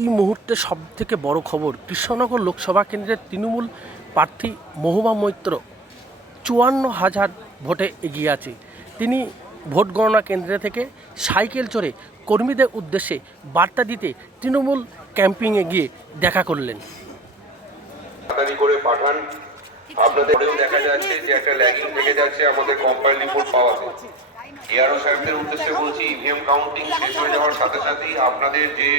এই মুহূর্তে সব থেকে বড় খবর, কৃষ্ণনগর লোকসভা কেন্দ্রের তৃণমূল প্রার্থী মহুমা মৈত্র চুয়ান্ন হাজার ভোটে এগিয়ে আছে। তিনি ভোট গণনা কেন্দ্রে থেকে সাইকেল চড়ে কর্মীদের উদ্দেশ্যে বার্তা দিতে তৃণমূল ক্যাম্পিংয়ে গিয়ে দেখা করলেন। করে পাঠান। আপনাদের দেখা যাচ্ছে যে একটা ল্যাগিং থেকে যাচ্ছে আমাদের রিপোর্ট এআরও সাহেবদের উদ্দেশ্যে বলছি ইভিএম কাউন্টিং শেষ হয়ে যাওয়ার সাথে সাথেই আপনাদের যে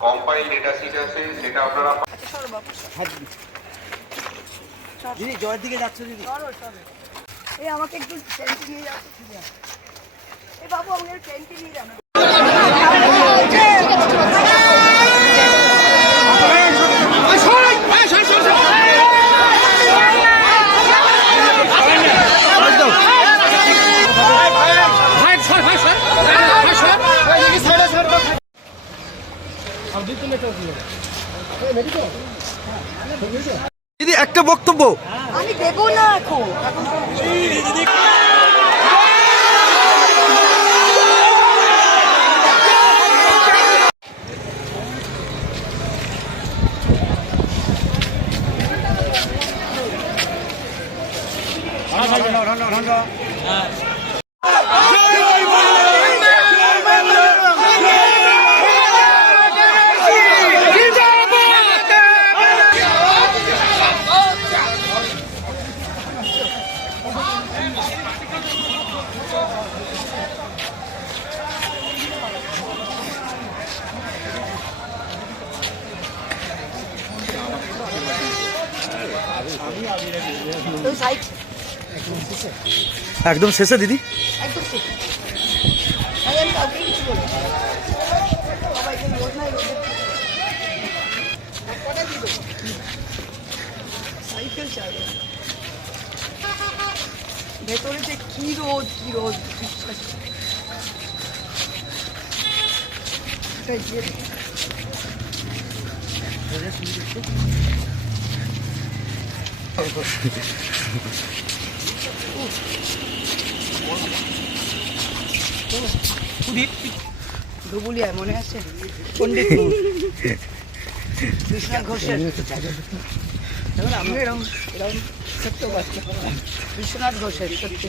কম্পাইল ডেটা শিট আছে সেটা আপনারা দিদি। জয়ের দিকে যাচ্ছ দিদি? এই আমাকে একটু ট্রেনটি নিয়ে যাচ্ছে ঠিক আছে এই বাবু আমাকে ট্রেনটি নিয়ে যাও। দিদি একটা বক্তব্য। আমি দেবো না এখন। সাইড একদম শেষে দিদি একদম ঠিক তাই আমি কাউকে কিছু বলি না। সবাইকে রোদ নাই রোদের কটা দিয়ে দেবো সাইকেল চাইবে ভেতরে যে কি রোদ কি রোদ বিশ্বাস করো। এটাই দিয়ে দেবো। ধুবুলিয়ায় মনে আছে? পণ্ডিত বিশ্বনাথ ঘোষের দেখুন আমি এরকম এরকম সত্য বিশ্বনাথ ঘোষের সত্যি।